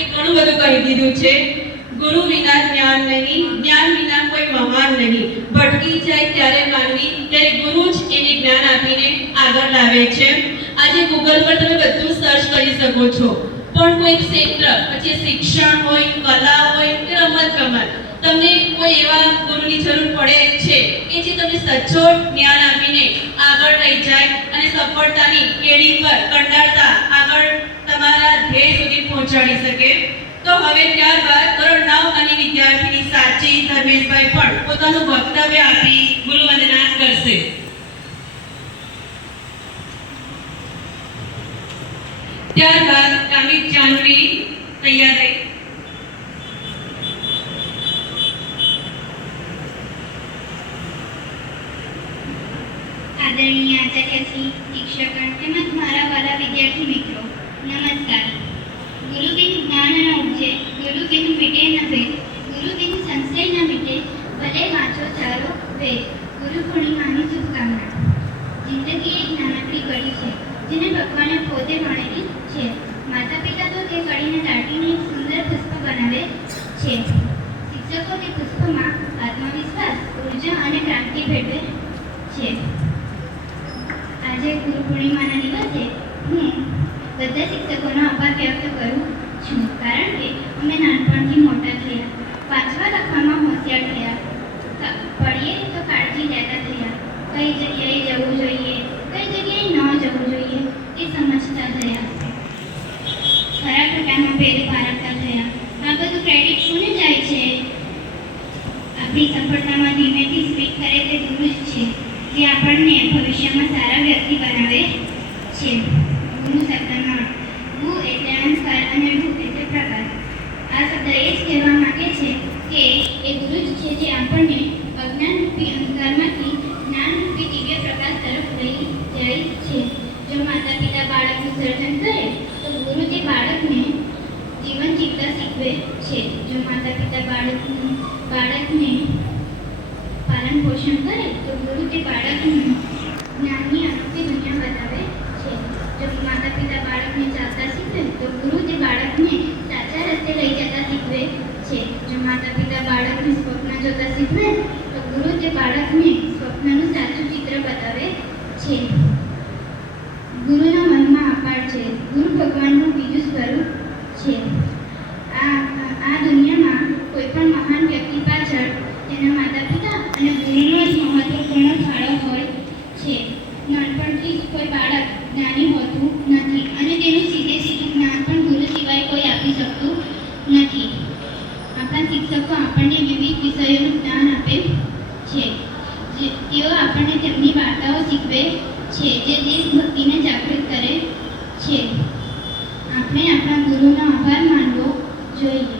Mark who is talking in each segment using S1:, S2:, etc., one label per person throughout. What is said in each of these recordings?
S1: કંઈક ઘણું બધું કહી દીધું છે. ગુરુ વિના જ્ઞાન નહીં, જ્ઞાન વિના કોઈ મહાન નહીં. ભટકી જાય ત્યારે માનવી, ત્યારે ગુરુ જ એને જ્ઞાન આપીને આગળ લાવે છે. આજે ગૂગલ પર તમે બધું સર્ચ કરી શકો છો. પણ કોઈ ક્ષેત્ર, પછી શિક્ષણ હોય, કલા હોય, કે રમત ગમત, તમને કોઈ એવા ગુરુની જરૂર પડે છે કે જે તમને સચોટ જ્ઞાન આપીને આગળ લઈ જાય અને સફળતાની કેડી પર કંડારતા આગળ તમારા ધ્યેય સુધી પહોંચાડી શકે. તો હવે ત્યારબાદ ધોરણ નવ અને વિદ્યાર્થીની સાચી ધર્મેશભાઈ પણ પોતાનું વક્તવ્ય આપી ગુરુવંદના કરશે. ત્યારબાદ કામિત જાનવી તૈયાર રહી
S2: આદરણીય આચાર્યશ્રી શિક્ષકગણ તેમજ મારા વાલા વિદ્યાર્થી મિત્રો નમસ્કાર ગુરુ બિન જ્ઞાન ન ઉપજે ગુરુ બિન મીટે ન ભેદ ગુરુ બિન સંશય ન મીટે ભલે વાંચો ચારો વેદ ગુરુ પૂર્ણિમાની શુભકામના જિંદગી એક નાનકડી કડી છે જેને ભગવાને પોતે વણેલી છે માતા પિતા તો તે કડીને દાટીને એક સુંદર પુષ્પ બનાવે છે શિક્ષકો તે પુષ્પમાં આત્મવિશ્વાસ ઊર્જા અને ક્રાંતિ ભેટવે છે આજે ગુરુ પૂર્ણિમાના દિવસે હું બધા શિક્ષકોનો આભાર વ્યક્ત કરું છું. કારણ કે અમે નાનપણથી મોટા થયા વાંચવા લખવામાં હોશિયાર થયા. પડીએ તો કાળજી લેતા થયા. કઈ જગ્યાએ જવું જોઈએ, કઈ જગ્યાએ ન જવું જોઈએ એ સમજતા થયા. ખરા ખોટામાં ભેદ પારખતા થયા. આ બધું ક્રેડિટ કોને જાય છે? આપણી સફળતામાં ધીમેથી સ્પીક કરે તે જ આપણને ભવિષ્યમાં સારા વ્યક્તિ બનાવે છે. ગુરુ શબ્દનો ગુ એટલે અહંકાર અને ભૂ એટલે પ્રકાર આ શબ્દ એ જ કહેવા માંગે છે કે એ ગુરુ જ છે જે આપણને અજ્ઞાનરૂપી અંધકારમાંથી જ્ઞાનરૂપી દિવ્ય પ્રકાશ તરફ લઈ જાય છે. જો માતા પિતા બાળકનું સર્જન કરે, તો ગુરુ તે બાળકને જીવન જીવતા શીખવે છે. જો માતા પિતા બાળકનું બાળકને તો બાળકને જ્ઞાનની અનોખી દુનિયા બતાવે છે. જો માતા પિતા બાળકને ચાલતા શીખવે, તો ગુરુ તે બાળકને સાચા રસ્તે લઈ જતા શીખવે છે. જો માતા પિતા બાળકને સ્વપ્ન જોતા શીખવે, તો ગુરુ તે બાળકને સ્વપ્નનું સાચું ચિત્ર બતાવે છે ગુરુના મનમાં અપાર છે ગુરુ ભગવાનનું બીજું સ્વરૂપ છે આ આ દુનિયામાં કોઈ પણ મહાન વ્યક્તિ પાછળ તેના માતા પિતા અને ગુરુનો જ મહત્વપૂર્ણ ફાળો હોય છે નાનપણથી જ કોઈ બાળક જ્ઞાની હોતું નથી અને તેનું સીધે સીધું જ્ઞાન પણ ગુરુ સિવાય કોઈ આપી શકતું નથી આપણા શિક્ષકો આપણને વિવિધ વિષયોનું જ્ઞાન આપે છે જે- તેઓ આપણને તેમની વાર્તાઓ શીખવે છે જે દેશભક્તિને જાગૃત કરે છે આપણે ગુરુનો આભાર માનવો જોઈએ.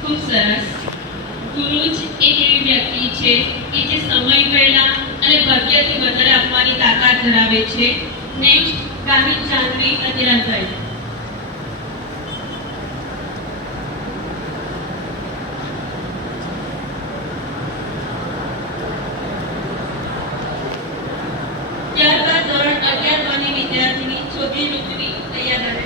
S1: ખૂબ સરસ. ગુરુ જ એક વ્યક્તિ છે કે જે સમય પહેલા અને ભાગ્યથી વધારે આપવાની તાકાત ધરાવે છે. નેક્સ્ટ ગામિત ચાંદની અતિરાભાઈ ત્યારબાદ ધોરણ અગિયાર બની વિદ્યાર્થીની છોટી ઋત્વી તૈયાર રહે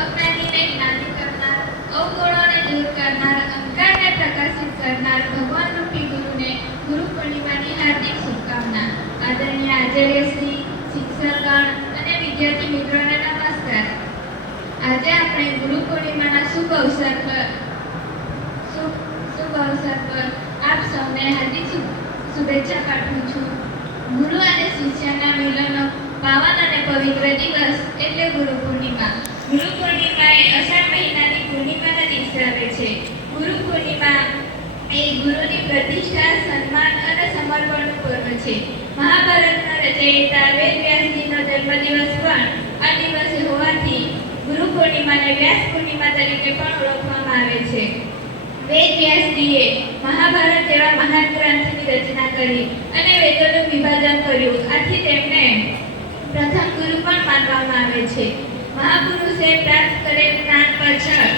S3: અજ્ઞાનીને જ્ઞાની કરનાર અવગુણોને દૂર કરનાર અંધકારને પ્રકાશિત કરનાર ભગવાન રૂપી ગુરુને ગુરુ પૂર્ણિમાની હાર્દિક શુભકામના. આદરણીય આચાર્યશ્રી શિક્ષકગણ અને વિદ્યાર્થી મિત્રોને નમસ્કાર. આજે આપણે ગુરુ પૂર્ણિમાના શુભ અવસર પર શુભ અવસર પર આપ સૌને હાર્દિક શુભેચ્છા પાઠવું છું. ગુરુ અને શિષ્યના મિલનનો પાવન અને પવિત્ર દિવસ એટલે ગુરુ પૂર્ણિમા. ગુરુ પૂર્ણિમા એ અષાઢ મહિનાની પૂર્ણિમાના દિવસે આવે છે. ગુરુ પૂર્ણિમા એ ગુરુની પ્રતિષ્ઠા, સન્માન અને સમર્પણનું પર્વ છે. મહાભારતના રચયિતા વેદ વ્યાસજીનો જન્મદિવસ પણ આ દિવસે હોવાથી ગુરુ પૂર્ણિમાને વ્યાસ પૂર્ણિમા તરીકે પણ ઓળખવામાં આવે છે. વેદ વ્યાસજીએ મહાભારત જેવા મહાન ગ્રંથની રચના કરી અને વેદોનું વિભાજન કર્યું. આથી તેમને પ્રથમ ગુરુ પણ માનવામાં આવે છે. મહાપુરુષે પ્રાપ્ત કરેલ જ્ઞાન પાછળ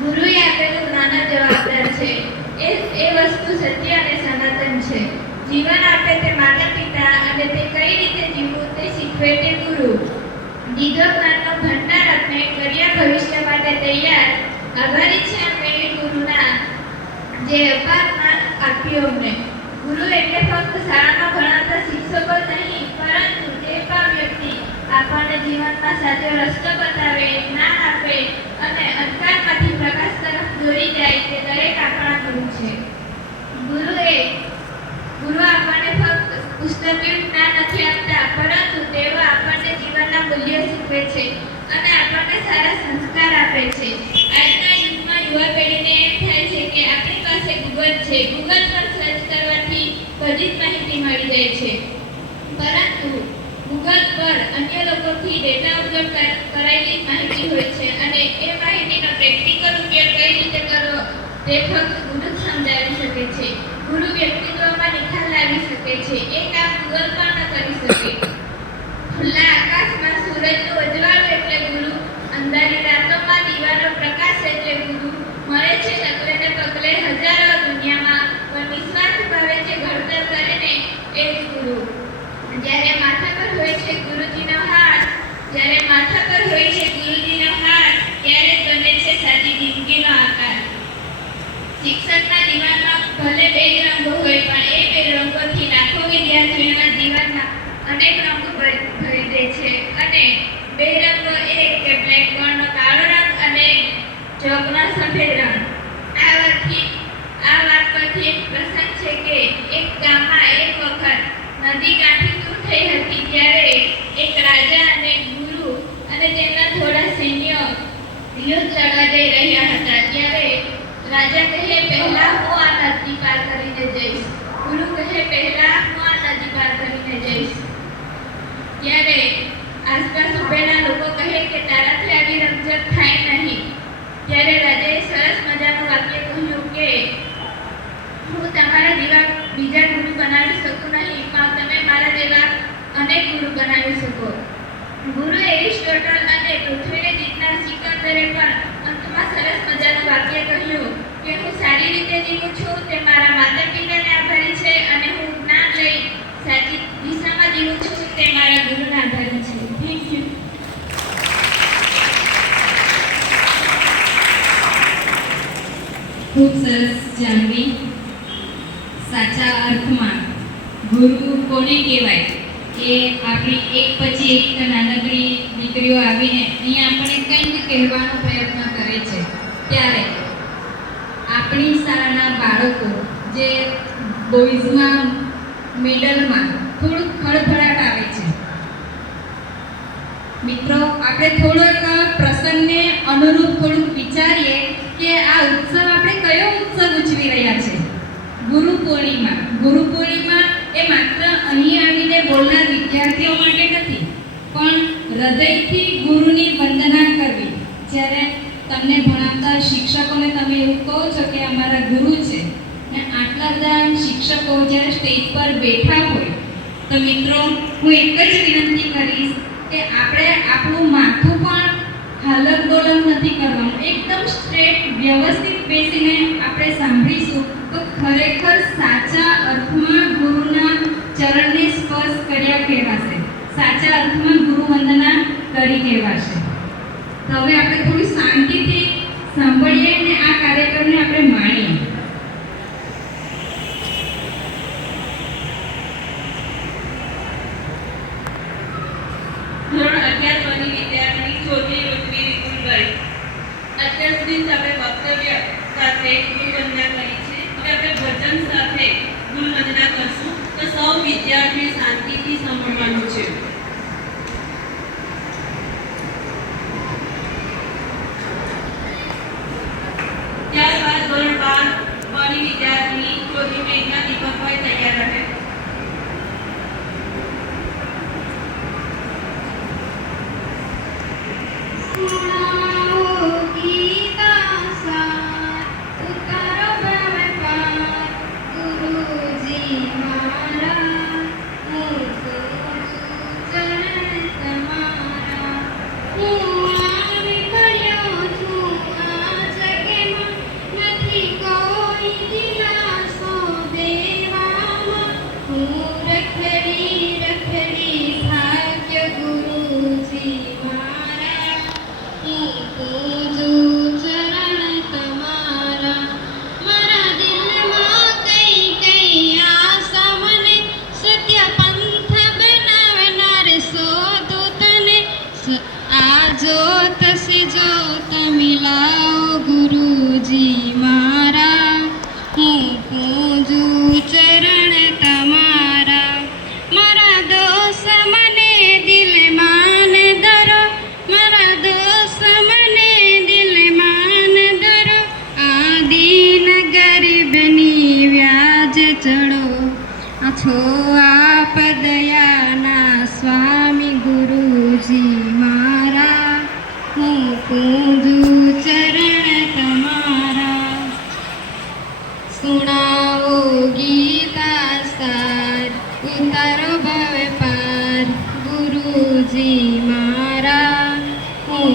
S3: ગુરુએ આપેલું જ્ઞાન જવાબદાર છે. એ એ વસ્તુ સત્ય અને સનાતન છે. જીવન આપે તે માતા પિતા અને તે કઈ રીતે જીવવું તે શીખવે તે ગુરુ. દીધો જ્ઞાનનો ભંડાર આપણે કર્યા ભવિષ્ય માટે તૈયાર. આભારી છે અમે ગુરુના જે અપાર જ્ઞાન આપ્યું અમને. ગુરુ એટલે ફક્ત શાળામાં ભણાવતા શિક્ષકો નહીં, પરંતુ તે પણ વ્યક્તિ આપણને જીવનમાં સાચો રસ્તો બતાવે, જ્ઞાન આપે અને અંધકારમાંથી પ્રકાશ તરફ દોરી જાય તે દરેક આપણા ગુરુ છે. ગુરુએ ગુરુ આપણને ફક્ત પુસ્તકીય જ્ઞાન નથી આપતા, પરંતુ તેઓ આપણને જીવનના મૂલ્યો શીખવે છે અને આપણને સારા સંસ્કાર આપે છે. આજના યુગમાં યુવા પેઢીને એમ થાય છે કે આપણી પાસે ગૂગલ છે. ગૂગલ પર સર્ચ કરવાથી બધી માહિતી મળી જાય છે. પરંતુ ગૂગલ પર અન્ય લોકોથી ડેટા અપલોડ કરાયેલી માહિતી ફક્ત ગુરુ સમજાવી શકે છે. ગુરુ વ્યક્તિત્વમાં નિખાર લાવી શકે છે. એ કામ ગૂગલ પણ કરી શકે. ખુલ્લા આકાશમાં સૂરજનું અજવાળું એટલે ગુરુ અંધારી રાતોમાં દીવાનો પ્રકાશ એટલે ગુરુ મળે છે નકલે ને પગલે હજારો દુનિયામાં પણ નિસ્વાર્થ ભાવે જે ઘડતર કરે ને એ જ ગુરુ જ્યારે માથા પર હોય છે ગુરુજીનો હાથ જ્યારે માથા પર હોય છે ગુરુજીનો હાથ ત્યારે જ બને છે સાચી જિંદગીનો આકાર શિક્ષકના જીવનમાં ભલે બે જ રંગો હોય પણ એ બે રંગોથી લાખો વિદ્યાર્થીઓના જીવનમાં અનેક રંગો ભરી ભરી દે છે અને બે રંગો એ કે બ્લેકબોર્ડનો કાળો રંગ અને ચોકનો સફેદ રંગ આ વાતથી આ વાત પરથી એક પ્રસંગ છે કે એક ગામમાં એક વખત નદી કાંઠે દૂર થઈ હતી ત્યારે એક રાજા અને ગુરુ અને તેમના થોડા સૈન્યો યુદ્ધ લડવા જઈ રહ્યા હતા ત્યારે રાજા કહે પહેલા હું આ નદી પાર કરીને જઈશ ગુરુ કહે પહેલા હું આ નદી પાર કરીને જઈશ ત્યારે આસપાસ ઉભેલા લોકો કહે કે તારાથી આવી રમઝટ થાય નહીં ત્યારે રાજાએ સરસ મજાનું વાક્ય કહ્યું કે હું તમારા જેવા બીજા ગુરુ બનાવી શકું નહીં પણ તમે મારા જેવા અનેક ગુરુ બનાવી શકો ગુરુ એરિસ્ટોટલ અને પૃથ્વીને જીતનાર સિકંદરે પણ અંતમાં સરસ મજાનું વાક્ય કહ્યું કે હું સારી છું તે મારા માતા પિતાને આભારી છે અને હું જ્ઞાન લઈ સાચી દિશામાં જીવું છું તે મારા ગુરુને આભારી છે. થેન્ક યુ
S4: ખૂબ સરસ જાણવી સાચા અર્થમાં ગુરુ કોને કહેવાય? એ આપણી એક પછી એક નાનકડી દીકરીઓ આવીને અહીંયા આપણે કંઈક કહેવાનો પ્રયત્ન કરે છે. ત્યારે આપણી શાળાના બાળકો જે બોઈઝમાં મિડલમાં થોડુંક ખળભળાટ આવે છે. મિત્રો, આપણે થોડોક પ્રસંગને અનુરૂપ થોડુંક વિચારીએ કે આ ઉત્સવ આપણે કયો ઉત્સવ ઉજવી રહ્યા છે. ગુરુ પૂર્ણિમા. ગુરુ પૂર્ણિમા એ માત્ર અહીં આવીને બોલનાર વિદ્યાર્થીઓ માટે નથી, પણ હૃદયથી ગુરુની વંદના કરવી. જ્યારે તમને ભણાવતા શિક્ષકોને તમે એવું કહો છો કે અમારા ગુરુ છે ને આટલા બધા શિક્ષકો જ્યારે સ્ટેજ પર બેઠા હોય, તો મિત્રો, હું એક જ વિનંતી કરીશ કે આપણે આપણું માથું પણ હાલત ડોલક નથી કરવાનું. એકદમ સ્ટ્રેટ વ્યવસ્થિત બેસીને આપણે સાંભળીશું તો ખરેખર સાચા અર્થમાં ગુરુના ચરણને સ્પર્શ કર્યા કહેવાશે. સાચા અર્થમાં ગુરુ વંદના કરી કહેવાશે. તો હવે આપણે થોડી શાંતિથી સાંભળીએ અને આ કાર્યક્રમને આપણે માણીએ.
S1: વિદ્યાર્થી ચૌધરી ઋત્વી વિપુલભાઈ અત્યાર સુધી આપણે વક્તવ્ય સાથે ગુરુવંદના કરી છે. હવે આપણે ભજન સાથે ગુરુવંદના કરશું. તો સૌ વિદ્યાર્થી શાંતિથી સાંભળવાનું છે.
S5: સુણાવો ગીતા સાર ઉતારો ભવે પાર ગુરુજી મારા હું